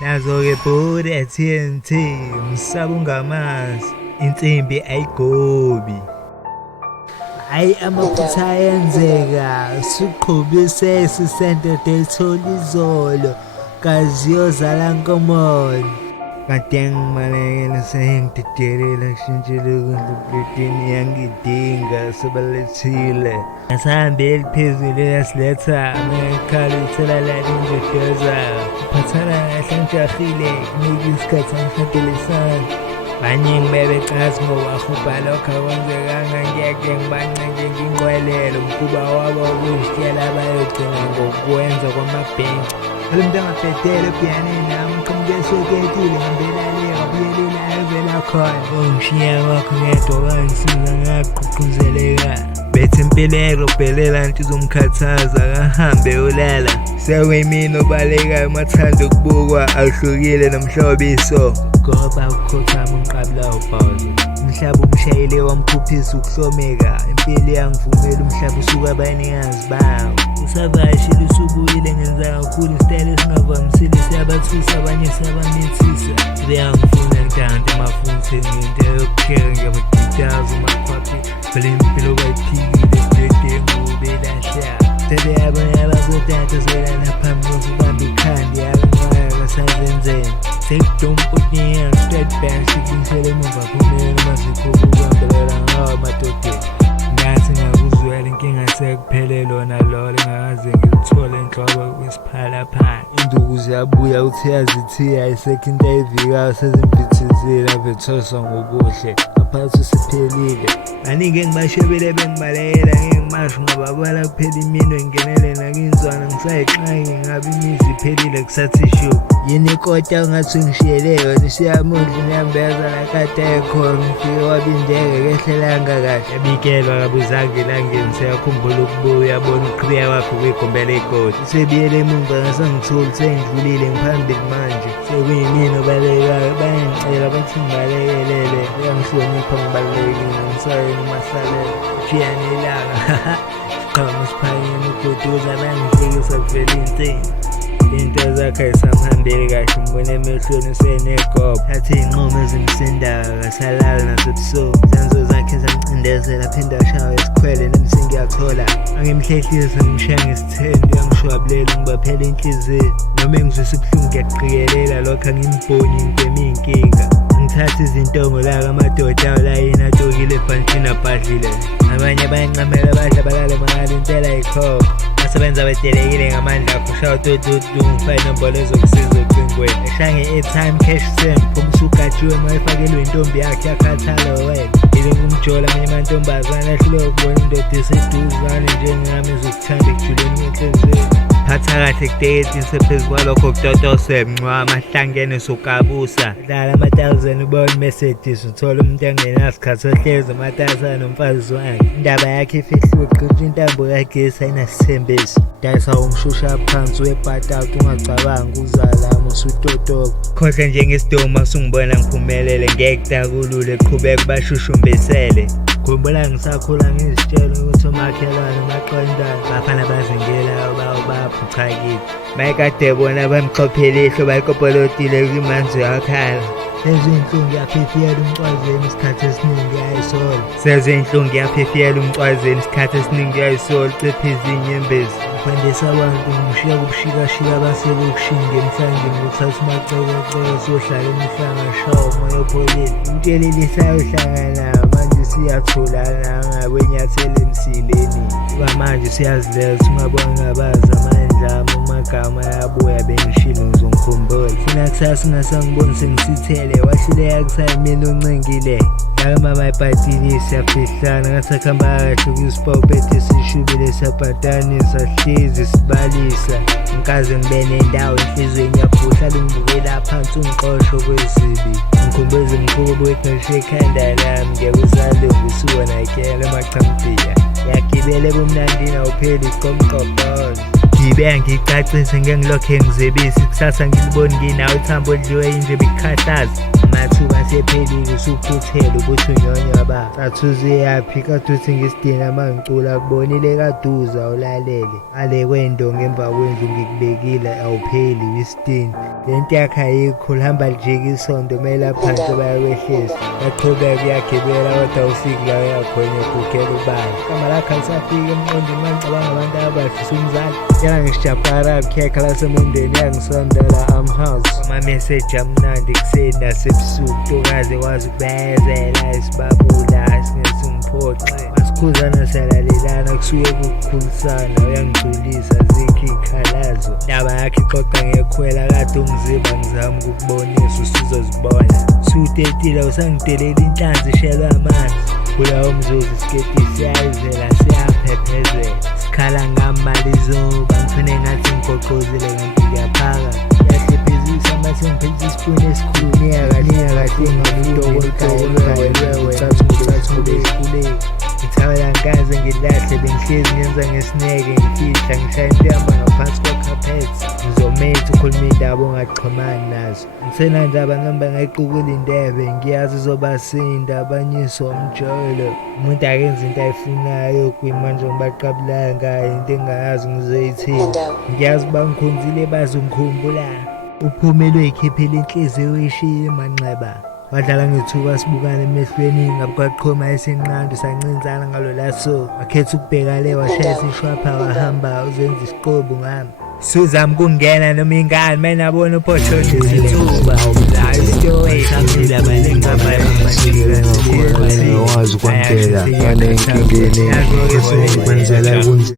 Nazo-ke bhuti TNT, umsaba ungamazi, insimbi ayigobi. Hhayi amaphutha ayenzeka, siqhubise sisento deyithola izolo, kazi yozala nkomolo. Kade ngimalekele sengididelela ngishintshile ukudla epletini yangidinga sebalethile. Ngasihambeli phezulu yasiletha amekhali uthelelani indodoza. Uphathana kahle ngijahile kunika isikhathi angihledelisana. Baningi bebecathi ngokwahubha lokho akwenzekanga ngiyeke ngibancenge nginqwelele umkhuba wabo ukuzitshela bayogcina ngokwenza kwamabhenki. Lo muntu angabhedele ebhiyaneni nami uqhamuke esoketile ngambelale wabuyelela evela khona. Ngishiya kwakho ngedwa kangisiza ngagqugquzeleka. Bethi impilo yakubhelela nto izomkhathaza kahambe ulala. Sekuyimina obalekayo umathanda ukubukwa ahlukile nomhlobiso. Ngoba ukhothama ungiqabula ubhazo. Umhlaba umshayele wamkhuphisa ukuhlomeka. Impilo yangivumela umhlaba usuka abanikazi bawo. Usavashile usubuyile ngenza kakhulu isitayela esingavamisile siyabathusa abanye siyabamithisa. Siyangifuna ngidanti amafunthi ngento yokuhleka ngiyabagitaza umakhwaphi. Phela impilo bayiphikile sidedengu belahla. Tele abanye abazodata zelana phambi kokubamba ikhandi yakanqwaya kasazenzeni. Sekudumpunyanga straight back sikinisele emuva phumela mazikho ukubambelela ngawo amadodeni. Ngathi ngakuzwela inkinga sekuphele lona lolo ngakaze ngilithole enhloko kwisiphalaphala. Induku ziyabuya uthi yazithiya ayisekho into ayivikayo sezimvithizile avethoswa ngobuhle ngaphathi usiphelile. Baningi engibashebele bengibalekela ngingimasho ngababala kuphela imino ngingenele nakinzwana ngisayixaki ngabe imizi iphelile kusathi shu. Yini kodwa ungathi ngishiyele wena isiyamudla inyambeza nakade ekhona ngifike wabindeke kehlelanga kahle. Yabikelwa kabuzange elangeni seyakhumbula ukubuya yabona uqhibiya wakho kwigombela igodi. Usebiyele emuva ngasangitholi sengidlulile ngiphambili manje. Sekuyimina obalekayo bayangicela bathi ngibalekelele uyangihlonipha ngibalulekile ngisayeni umahlalela ushiyane ilanga. Siqhama siphakeme ugoduza bangihlekisa kuvela insimbi. Into zakhe ayisamhambeli kahle umbone emehlweni usenegobo. Athi iy'nqumo ezimsindayo kasalala nasebusuku. Izenzo zakhe zamcindezela aphinde ashawe esikhwele nemsingi yathola. Angimhlehlisa ngimshaya ngesithende uyangishwabulela ngibaphela inhliziyo. Noma engizwisa ubuhlungu ngiyaqikelela lokho angimboni ngigwema iy'nkinga. Ngithatha izintongo la kamadoda awo la yena atokile ebhantshini abhadlile. Abanye bayancamela badla balale mahali impela yikhokho. Basebenza bedelekile ngamandla akho ushaya tututu ngifake inombolo ezokusiza ocingweni. Eshaya nge-airtime cash send phuma usugatshiwe uma efakelwe intombi yakhe yakhathala wena. Ile ngumjola amanye amantombazane ahlule ukubona indoda eseduzane njengami ezokuthanda ekujuleni inhliziyo. Phatha kahle kuteketini sephezu kwalokho kutotose mncwama ahlangene sokabusa. Dlala ama-1000 ubone iMercedes uthola umuntu engenasikhathi ohlezi amatasana nomfazi wakhe. Indaba yakhe ifihliwe qintsha intambo kagesi ayinasithembiso. Dayisa umshusha phansi webhatata ungacabangi uzalama usutotoba. Khohle njengesidoma usungibona ngiphumelele ngeke kudakulule qhubeka bashushumbisele. Khumbula ngisakhula ngizitshela ukuthi omakhelwane baqondana bafana bazingela bawo baphucakile. Bayekade bona bamxhophele ihlo bayikopolotile kwimanzi yakhala. Sezinhlungu yaphefiyela umcwazeni isikhathi esiningi yayisola. Sezinhlungu yaphefiyela umcwazeni isikhathi esiningi yayisola cephe izinyembezi. Kwandisa abantu ngishiya kubushikashika basebukushini ngemhlangeni ngokuthatha umacekeceke sohlala imihlanga shawo umoya opholile. Umtshelelisayo hlangana manje siyatholana ngakwenyathela emsileni. Manje siyaziletha ungabona ngabazi amandla amagama ayabuya bengishilo ngizongikhumbula. Funa kusasa ungasangiboni sengisithele wahluleka kusayimina uncengile. Yake mama ibhatilisi yafihlana ngasakhamba kahle kwisipopethe sishubile sabhatanisa hlezi sibalisa. Ngikaze ngibe nendawo enhlizweni yabuhla lungibukela phansi ungiqosho kwezibi. Ngikhumbeze umqhubo wekheshi ekhanda lami ngiyakuzalungisiwa nayikhela amachampiya. Yagibele kumnandi nawupheli isiqomqobozo. Ngibeka ngicacise ngengilokhe ngizebisi kusasa ngiliboni nginawo ithambo odliwe inje bikhathaza. amathuba asephelile usuphuthele ukuthi unyonyaba sathuze yaphi kade uthi ngisidina mangicula kubonile kaduza ulalele ale kwendo ngemva kwendlu ngikubekile awupheli wistin lento yakhe ayikho lihamba lijika isondo mela phansi bayakwehlisa yaqhubeka yakebela kodwa ufiki la uyakhona ekukela ubala igama lakhe alisafika emqondweni mangicabanga abantu abahle umzali yala ngisijabhara kukhekha lasemondeni yangisondela amhouse amameseji amnandi kuseni nasebusuku tokaze kwazi ukubezela isibabula singesingiphoxe masikhuzana salalelana kusuke kukukhulisana uyangigculisa zikho ikhalazo ndaba yakhe ixoxa ngekhwela kade umzimba ngizama ukukubonisa usuzozibona sutetile usangidelela inhlanzi ishelwe amanzi kulawo mzuzu isiketi siyayizela siyaphephezela sikhala ngamalizoba ngifune ngathi ngigoqozile kanti ngiyaphaka yahlebhezisa mase ngiphethe isipuni esikhulu niyakahle ngamuntokotole ngithawela nkaze ngilahle bengihlezi ngenza ngesineke ngifihla ngishaya intamba ngaphansi kwakhaphethi ngizometha ukhuluma indaba ongaxhumani nazo ngisenandaba ngihamba ngayiqukula indebe ngiyazi izobasinda abanyiswa umjolo umuntu akenza into ayifunayo kwimanje ngibaqabulayo ngayo into engayazi ngizoyithini ngiyazi uba ngikhonzile bazongikhumbula uphumelo eyikhiphile inhliziyo uyishiye manxeba wadlala ngethuba sibukane emehlweni ngabe kwaqhoma esenqando sancinzana ngalo laso wakhetha ukubheka le washaya isishwapha wahamba uzenza isiqobo ngami suzama kungena noma ingane mayinabona uphothole isithuba la istory shamile abaningi wazi kwantela banenkingeni kwenzela kunzima